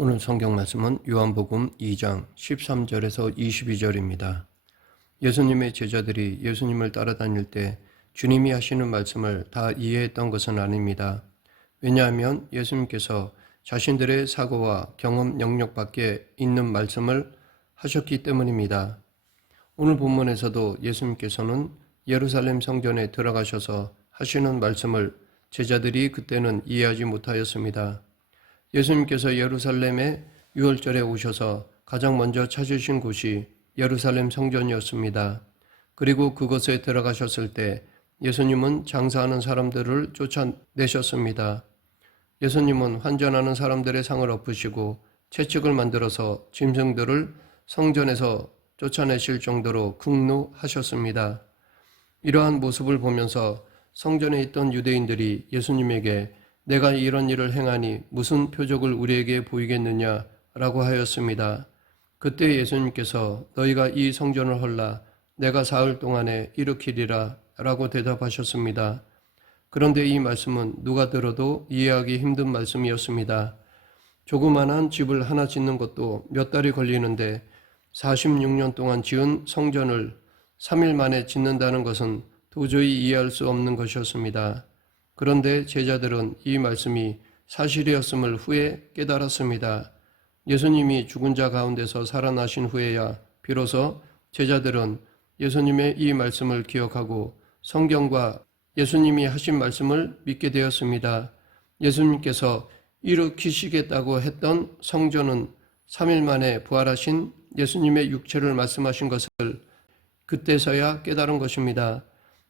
오늘 성경 말씀은 요한복음 2장 13절에서 22절입니다. 예수님의 제자들이 예수님을 따라다닐 때 주님이 하시는 말씀을 다 이해했던 것은 아닙니다. 왜냐하면 예수님께서 자신들의 사고와 경험 영역 밖에 있는 말씀을 하셨기 때문입니다. 오늘 본문에서도 예수님께서는 예루살렘 성전에 들어가셔서 하시는 말씀을 제자들이 그때는 이해하지 못하였습니다. 예수님께서 예루살렘에 유월절에 오셔서 가장 먼저 찾으신 곳이 예루살렘 성전이었습니다. 그리고 그곳에 들어가셨을 때 예수님은 장사하는 사람들을 쫓아내셨습니다. 예수님은 환전하는 사람들의 상을 엎으시고 채찍을 만들어서 짐승들을 성전에서 쫓아내실 정도로 극노하셨습니다. 이러한 모습을 보면서 성전에 있던 유대인들이 예수님에게 내가 이런 일을 행하니 무슨 표적을 우리에게 보이겠느냐라고 하였습니다. 그때 예수님께서 너희가 이 성전을 헐라 내가 사흘 동안에 일으키리라 라고 대답하셨습니다. 그런데 이 말씀은 누가 들어도 이해하기 힘든 말씀이었습니다. 조그만한 집을 하나 짓는 것도 몇 달이 걸리는데 46년 동안 지은 성전을 3일 만에 짓는다는 것은 도저히 이해할 수 없는 것이었습니다. 그런데 제자들은 이 말씀이 사실이었음을 후에 깨달았습니다. 예수님이 죽은 자 가운데서 살아나신 후에야 비로소 제자들은 예수님의 이 말씀을 기억하고 성경과 예수님이 하신 말씀을 믿게 되었습니다. 예수님께서 일으키시겠다고 했던 성전은 3일 만에 부활하신 예수님의 육체를 말씀하신 것을 그때서야 깨달은 것입니다.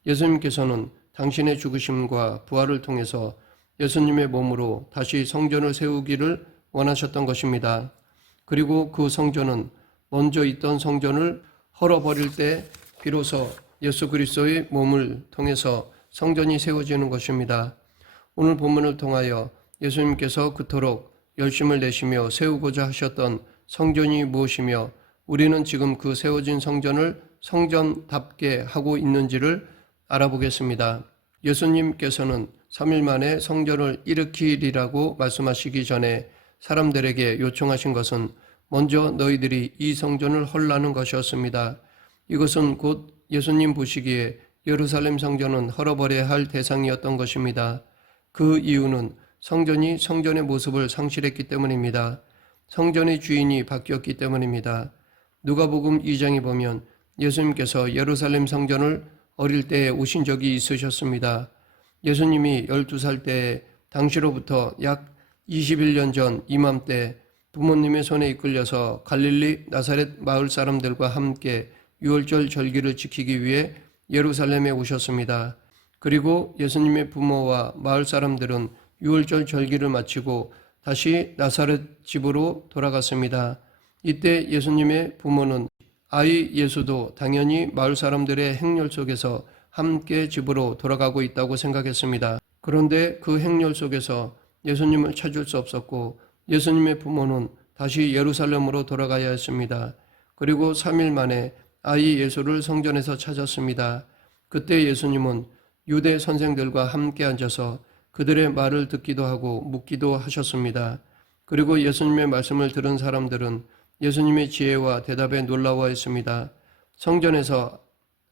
예수님께서는 당신의 죽으심과 부활을 통해서 예수님의 몸으로 다시 성전을 세우기를 원하셨던 것입니다. 그리고 그 성전은 먼저 있던 성전을 헐어버릴 때 비로소 예수 그리스도의 몸을 통해서 성전이 세워지는 것입니다. 오늘 본문을 통하여 예수님께서 그토록 열심을 내시며 세우고자 하셨던 성전이 무엇이며 우리는 지금 그 세워진 성전을 성전답게 하고 있는지를 알아보겠습니다. 예수님께서는 3일 만에 성전을 일으키리라고 말씀하시기 전에 사람들에게 요청하신 것은 먼저 너희들이 이 성전을 헐라는 것이었습니다. 이것은 곧 예수님 보시기에 예루살렘 성전은 헐어버려야 할 대상이었던 것입니다. 그 이유는 성전이 성전의 모습을 상실했기 때문입니다. 성전의 주인이 바뀌었기 때문입니다. 누가복음 2장에 보면 예수님께서 예루살렘 성전을 어릴 때에 오신 적이 있으셨습니다. 예수님이 12살 때에 당시로부터 약 21년 전 이맘때 부모님의 손에 이끌려서 갈릴리 나사렛 마을 사람들과 함께 유월절 절기를 지키기 위해 예루살렘에 오셨습니다. 그리고 예수님의 부모와 마을 사람들은 유월절 절기를 마치고 다시 나사렛 집으로 돌아갔습니다. 이때 예수님의 부모는 아이 예수도 당연히 마을 사람들의 행렬 속에서 함께 집으로 돌아가고 있다고 생각했습니다. 그런데 그 행렬 속에서 예수님을 찾을 수 없었고 예수님의 부모는 다시 예루살렘으로 돌아가야 했습니다. 그리고 3일 만에 아이 예수를 성전에서 찾았습니다. 그때 예수님은 유대 선생들과 함께 앉아서 그들의 말을 듣기도 하고 묻기도 하셨습니다. 그리고 예수님의 말씀을 들은 사람들은 예수님의 지혜와 대답에 놀라워했습니다. 성전에서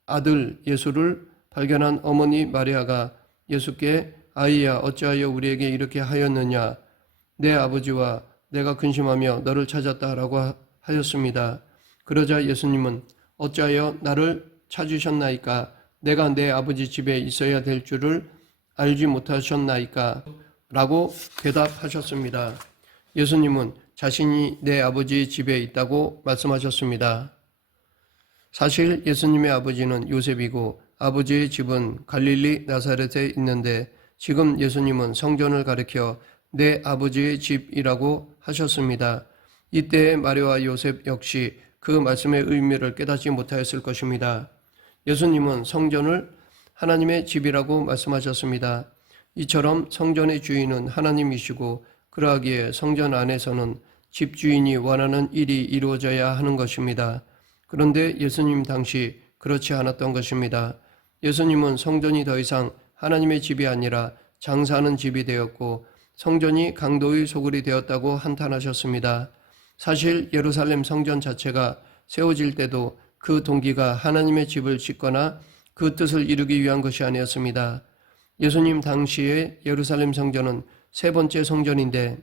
아들 예수를 발견한 어머니 마리아가 예수께 아이야 어찌하여 우리에게 이렇게 하였느냐 내 아버지와 내가 근심하며 너를 찾았다라고 하였습니다. 그러자 예수님은 어찌하여 나를 찾으셨나이까 내가 내 아버지 집에 있어야 될 줄을 알지 못하셨나이까 라고 대답하셨습니다. 예수님은 자신이 내 아버지 집에 있다고 말씀하셨습니다. 사실 예수님의 아버지는 요셉이고 아버지의 집은 갈릴리 나사렛에 있는데 지금 예수님은 성전을 가리켜 내 아버지의 집이라고 하셨습니다. 이때의 마리아와 요셉 역시 그 말씀의 의미를 깨닫지 못하였을 것입니다. 예수님은 성전을 하나님의 집이라고 말씀하셨습니다. 이처럼 성전의 주인은 하나님이시고 그러하기에 성전 안에서는 집주인이 원하는 일이 이루어져야 하는 것입니다. 그런데 예수님 당시 그렇지 않았던 것입니다. 예수님은 성전이 더 이상 하나님의 집이 아니라 장사하는 집이 되었고 성전이 강도의 소굴이 되었다고 한탄하셨습니다. 사실 예루살렘 성전 자체가 세워질 때도 그 동기가 하나님의 집을 짓거나 그 뜻을 이루기 위한 것이 아니었습니다. 예수님 당시의 예루살렘 성전은 세 번째 성전인데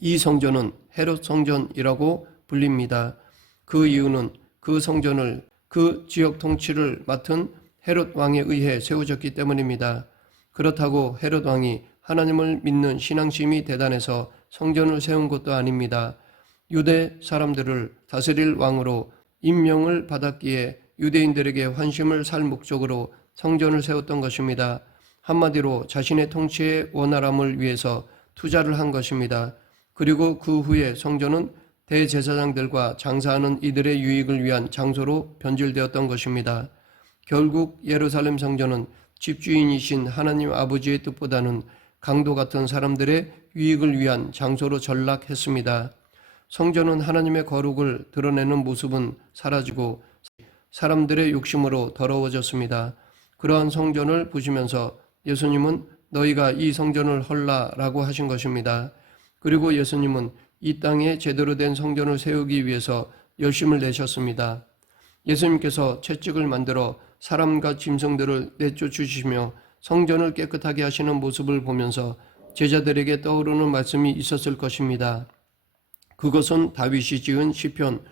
이 성전은 헤롯 성전이라고 불립니다. 그 이유는 그 성전을 그 지역 통치를 맡은 헤롯 왕에 의해 세워졌기 때문입니다. 그렇다고 헤롯 왕이 하나님을 믿는 신앙심이 대단해서 성전을 세운 것도 아닙니다. 유대 사람들을 다스릴 왕으로 임명을 받았기에 유대인들에게 환심을 살 목적으로 성전을 세웠던 것입니다. 한마디로 자신의 통치의 원활함을 위해서 투자를 한 것입니다. 그리고 그 후에 성전은 대제사장들과 장사하는 이들의 유익을 위한 장소로 변질되었던 것입니다. 결국 예루살렘 성전은 집주인이신 하나님 아버지의 뜻보다는 강도 같은 사람들의 유익을 위한 장소로 전락했습니다. 성전은 하나님의 거룩을 드러내는 모습은 사라지고 사람들의 욕심으로 더러워졌습니다. 그러한 성전을 보시면서 예수님은 너희가 이 성전을 헐라라고 하신 것입니다. 그리고 예수님은 이 땅에 제대로 된 성전을 세우기 위해서 열심을 내셨습니다. 예수님께서 채찍을 만들어 사람과 짐승들을 내쫓으시며 성전을 깨끗하게 하시는 모습을 보면서 제자들에게 떠오르는 말씀이 있었을 것입니다. 그것은 다윗이 지은 시편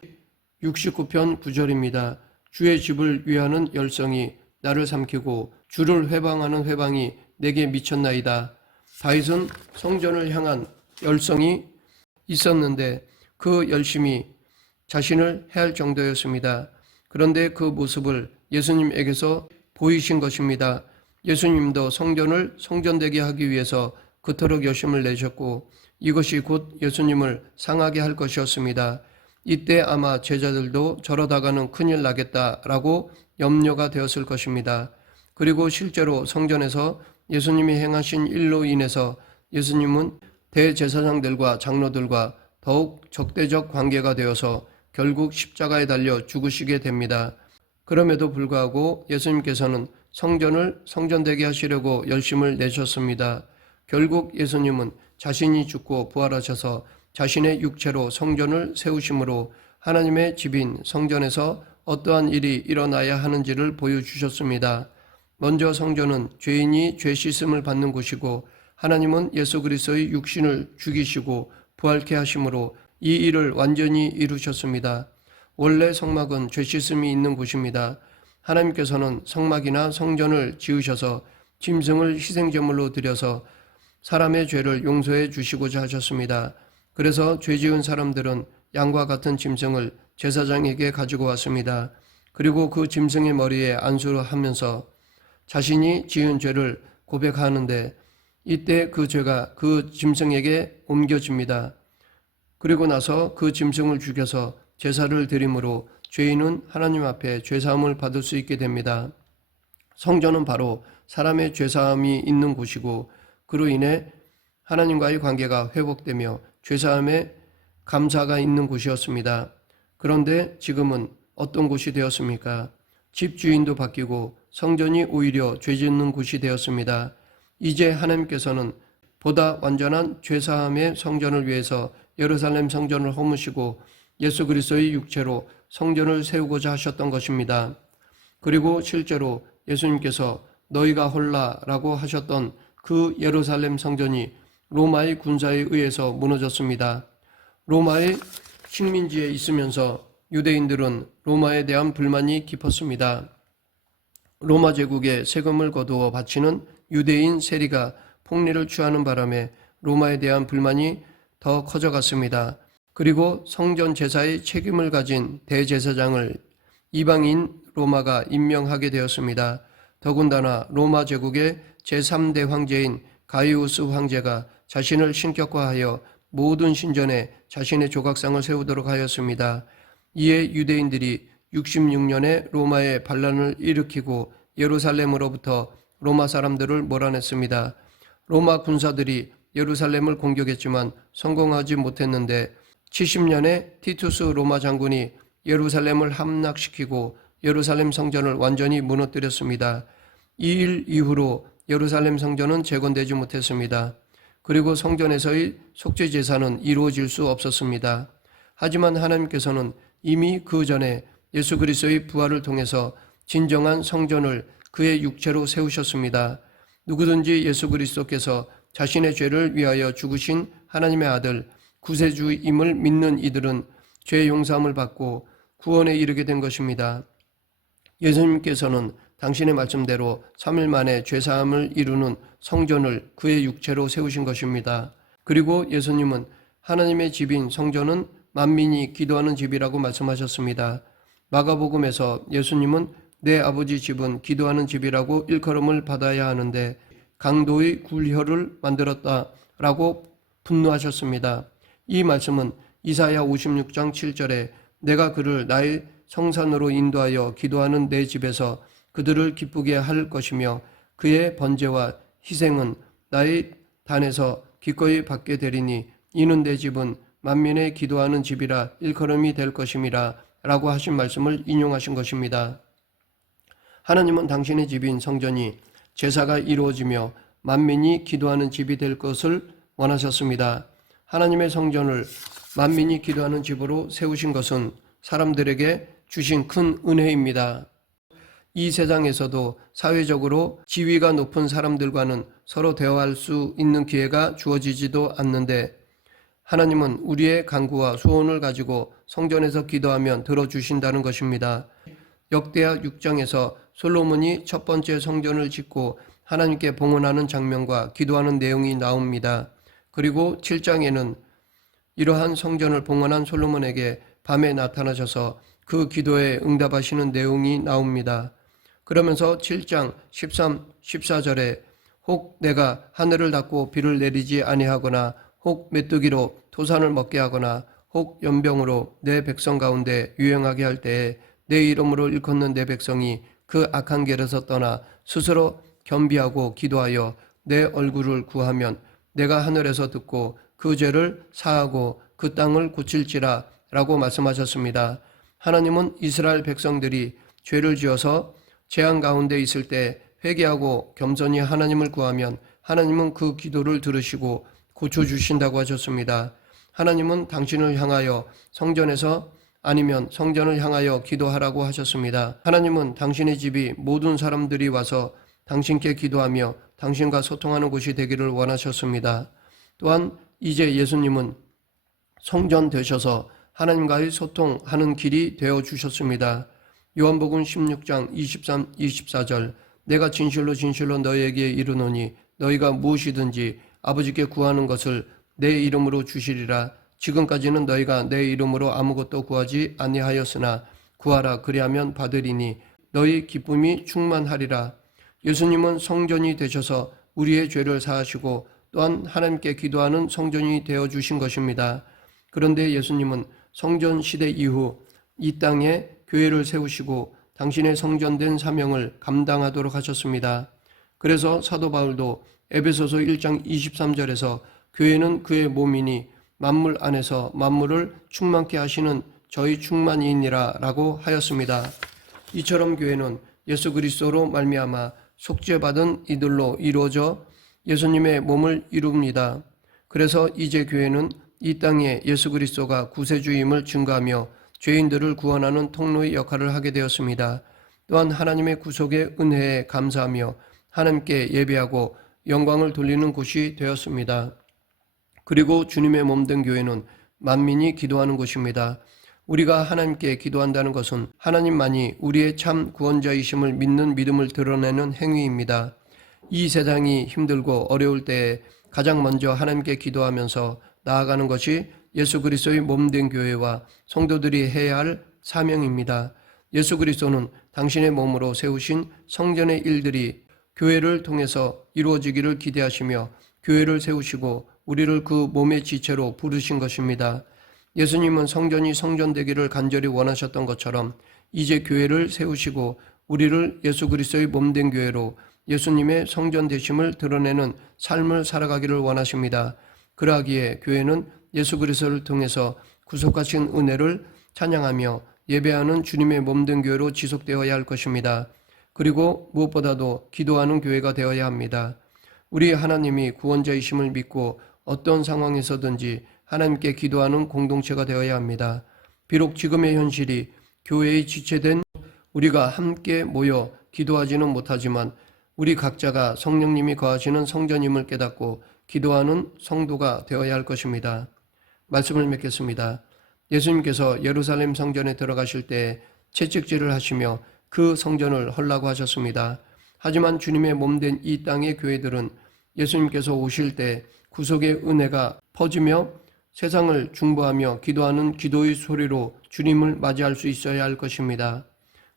69편 9절입니다. 주의 집을 위하는 열성이 나를 삼키고 주를 회방하는 회방이 내게 미쳤나이다. 다윗은 성전을 향한 열성이 있었는데 그 열심이 자신을 해할 정도였습니다. 그런데 그 모습을 예수님에게서 보이신 것입니다. 예수님도 성전을 성전되게 하기 위해서 그토록 열심을 내셨고 이것이 곧 예수님을 상하게 할 것이었습니다. 이때 아마 제자들도 저러다가는 큰일 나겠다라고 염려가 되었을 것입니다. 그리고 실제로 성전에서 예수님이 행하신 일로 인해서 예수님은 대제사장들과 장로들과 더욱 적대적 관계가 되어서 결국 십자가에 달려 죽으시게 됩니다. 그럼에도 불구하고 예수님께서는 성전을 성전되게 하시려고 열심을 내셨습니다. 결국 예수님은 자신이 죽고 부활하셔서 자신의 육체로 성전을 세우심으로 하나님의 집인 성전에서 어떠한 일이 일어나야 하는지를 보여주셨습니다. 먼저 성전은 죄인이 죄 씻음을 받는 곳이고 하나님은 예수 그리스도의 육신을 죽이시고 부활케 하심으로 이 일을 완전히 이루셨습니다. 원래 성막은 죄 씻음이 있는 곳입니다. 하나님께서는 성막이나 성전을 지으셔서 짐승을 희생제물로 드려서 사람의 죄를 용서해 주시고자 하셨습니다. 그래서 죄 지은 사람들은 양과 같은 짐승을 제사장에게 가지고 왔습니다. 그리고 그 짐승의 머리에 안수를 하면서 자신이 지은 죄를 고백하는데 이때 그 죄가 그 짐승에게 옮겨집니다. 그리고 나서 그 짐승을 죽여서 제사를 드림으로 죄인은 하나님 앞에 죄사함을 받을 수 있게 됩니다. 성전은 바로 사람의 죄사함이 있는 곳이고 그로 인해 하나님과의 관계가 회복되며 죄사함에 감사가 있는 곳이었습니다. 그런데 지금은 어떤 곳이 되었습니까? 집주인도 바뀌고 성전이 오히려 죄 짓는 곳이 되었습니다. 이제 하나님께서는 보다 완전한 죄사함의 성전을 위해서 예루살렘 성전을 허무시고 예수 그리스도의 육체로 성전을 세우고자 하셨던 것입니다. 그리고 실제로 예수님께서 너희가 홀라라고 하셨던 그 예루살렘 성전이 로마의 군사에 의해서 무너졌습니다. 로마의 식민지에 있으면서 유대인들은 로마에 대한 불만이 깊었습니다. 로마 제국에 세금을 거두어 바치는 유대인 세리가 폭리를 취하는 바람에 로마에 대한 불만이 더 커져갔습니다. 그리고 성전 제사의 책임을 가진 대제사장을 이방인 로마가 임명하게 되었습니다. 더군다나 로마 제국의 제3대 황제인 가이우스 황제가 자신을 신격화하여 모든 신전에 자신의 조각상을 세우도록 하였습니다. 이에 유대인들이 66년에 로마에 반란을 일으키고 예루살렘으로부터 로마 사람들을 몰아냈습니다. 로마 군사들이 예루살렘을 공격했지만 성공하지 못했는데 70년에 티투스 로마 장군이 예루살렘을 함락시키고 예루살렘 성전을 완전히 무너뜨렸습니다. 이 일 이후로 예루살렘 성전은 재건되지 못했습니다. 그리고 성전에서의 속죄 제사는 이루어질 수 없었습니다. 하지만 하나님께서는 이미 그 전에 예수 그리스도의 부활을 통해서 진정한 성전을 그의 육체로 세우셨습니다. 누구든지 예수 그리스도께서 자신의 죄를 위하여 죽으신 하나님의 아들 구세주임을 믿는 이들은 죄 용서함을 받고 구원에 이르게 된 것입니다. 예수님께서는 당신의 말씀대로 3일 만에 죄사함을 이루는 성전을 그의 육체로 세우신 것입니다. 그리고 예수님은 하나님의 집인 성전은 만민이 기도하는 집이라고 말씀하셨습니다. 마가복음에서 예수님은 내 아버지 집은 기도하는 집이라고 일컬음을 받아야 하는데 강도의 굴혈을 만들었다라고 분노하셨습니다. 이 말씀은 이사야 56장 7절에 내가 그를 나의 성산으로 인도하여 기도하는 내 집에서 그들을 기쁘게 할 것이며 그의 번제와 희생은 나의 단에서 기꺼이 받게 되리니 이는 내 집은 만민의 기도하는 집이라 일컬음이 될 것임이라 라고 하신 말씀을 인용하신 것입니다. 하나님은 당신의 집인 성전이 제사가 이루어지며 만민이 기도하는 집이 될 것을 원하셨습니다. 하나님의 성전을 만민이 기도하는 집으로 세우신 것은 사람들에게 주신 큰 은혜입니다. 이 세상에서도 사회적으로 지위가 높은 사람들과는 서로 대화할 수 있는 기회가 주어지지도 않는데 하나님은 우리의 간구와 소원을 가지고 성전에서 기도하면 들어주신다는 것입니다. 역대하 6장에서 솔로몬이 첫 번째 성전을 짓고 하나님께 봉헌하는 장면과 기도하는 내용이 나옵니다. 그리고 7장에는 이러한 성전을 봉헌한 솔로몬에게 밤에 나타나셔서 그 기도에 응답하시는 내용이 나옵니다. 그러면서 7장 13, 14절에 혹 내가 하늘을 닫고 비를 내리지 아니하거나 혹 메뚜기로 토산을 먹게 하거나 혹 연병으로 내 백성 가운데 유행하게 할 때에 내 이름으로 일컫는 내 백성이 그 악한 길에서 떠나 스스로 겸비하고 기도하여 내 얼굴을 구하면 내가 하늘에서 듣고 그 죄를 사하고 그 땅을 고칠지라 라고 말씀하셨습니다. 하나님은 이스라엘 백성들이 죄를 지어서 재앙 가운데 있을 때 회개하고 겸손히 하나님을 구하면 하나님은 그 기도를 들으시고 고쳐주신다고 하셨습니다. 하나님은 당신을 향하여 성전에서 아니면 성전을 향하여 기도하라고 하셨습니다. 하나님은 당신의 집이 모든 사람들이 와서 당신께 기도하며 당신과 소통하는 곳이 되기를 원하셨습니다. 또한 이제 예수님은 성전 되셔서 하나님과의 소통하는 길이 되어 주셨습니다. 요한복음 16장 23, 24절 내가 진실로 진실로 너희에게 이르노니 너희가 무엇이든지 아버지께 구하는 것을 내 이름으로 주시리라. 지금까지는 너희가 내 이름으로 아무것도 구하지 아니하였으나 구하라 그리하면 받으리니 너희 기쁨이 충만하리라. 예수님은 성전이 되셔서 우리의 죄를 사하시고 또한 하나님께 기도하는 성전이 되어 주신 것입니다. 그런데 예수님은 성전 시대 이후 이 땅에 교회를 세우시고 당신의 성전된 사명을 감당하도록 하셨습니다. 그래서 사도 바울도 에베소서 1장 23절에서 교회는 그의 몸이니 만물 안에서 만물을 충만케 하시는 저희 충만이니라 라고 하였습니다. 이처럼 교회는 예수 그리스도로 말미암아 속죄받은 이들로 이루어져 예수님의 몸을 이룹니다. 그래서 이제 교회는 이 땅에 예수 그리스도가 구세주임을 증거하며 죄인들을 구원하는 통로의 역할을 하게 되었습니다. 또한 하나님의 구속의 은혜에 감사하며 하나님께 예배하고 영광을 돌리는 곳이 되었습니다. 그리고 주님의 몸된 교회는 만민이 기도하는 곳입니다. 우리가 하나님께 기도한다는 것은 하나님만이 우리의 참 구원자이심을 믿는 믿음을 드러내는 행위입니다. 이 세상이 힘들고 어려울 때에 가장 먼저 하나님께 기도하면서 나아가는 것이 예수 그리스도의 몸된 교회와 성도들이 해야 할 사명입니다. 예수 그리스도는 당신의 몸으로 세우신 성전의 일들이 교회를 통해서 이루어지기를 기대하시며 교회를 세우시고 우리를 그 몸의 지체로 부르신 것입니다. 예수님은 성전이 성전되기를 간절히 원하셨던 것처럼 이제 교회를 세우시고 우리를 예수 그리스도의 몸된 교회로 예수님의 성전 되심을 드러내는 삶을 살아가기를 원하십니다. 그러하기에 교회는 예수 그리스도를 통해서 구속하신 은혜를 찬양하며 예배하는 주님의 몸된 교회로 지속되어야 할 것입니다. 그리고 무엇보다도 기도하는 교회가 되어야 합니다. 우리 하나님이 구원자이심을 믿고 어떤 상황에서든지 하나님께 기도하는 공동체가 되어야 합니다. 비록 지금의 현실이 교회의 지체된 우리가 함께 모여 기도하지는 못하지만 우리 각자가 성령님이 거하시는 성전임을 깨닫고 기도하는 성도가 되어야 할 것입니다. 말씀을 맺겠습니다. 예수님께서 예루살렘 성전에 들어가실 때 채찍질을 하시며 그 성전을 헐라고 하셨습니다. 하지만 주님의 몸된 이 땅의 교회들은 예수님께서 오실 때 구속의 은혜가 퍼지며 세상을 중보하며 기도하는 기도의 소리로 주님을 맞이할 수 있어야 할 것입니다.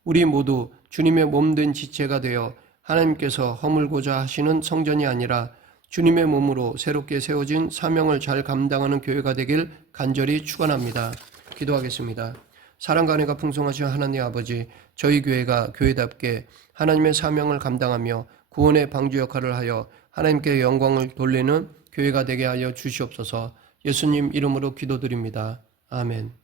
우리 모두 주님의 몸된 지체가 되어 하나님께서 허물고자 하시는 성전이 아니라 주님의 몸으로 새롭게 세워진 사명을 잘 감당하는 교회가 되길 간절히 축원합니다. 기도하겠습니다. 사랑과 은혜가 풍성하신 하나님 아버지, 저희 교회가 교회답게 하나님의 사명을 감당하며 구원의 방주 역할을 하여 하나님께 영광을 돌리는 교회가 되게 하여 주시옵소서. 예수님 이름으로 기도드립니다. 아멘.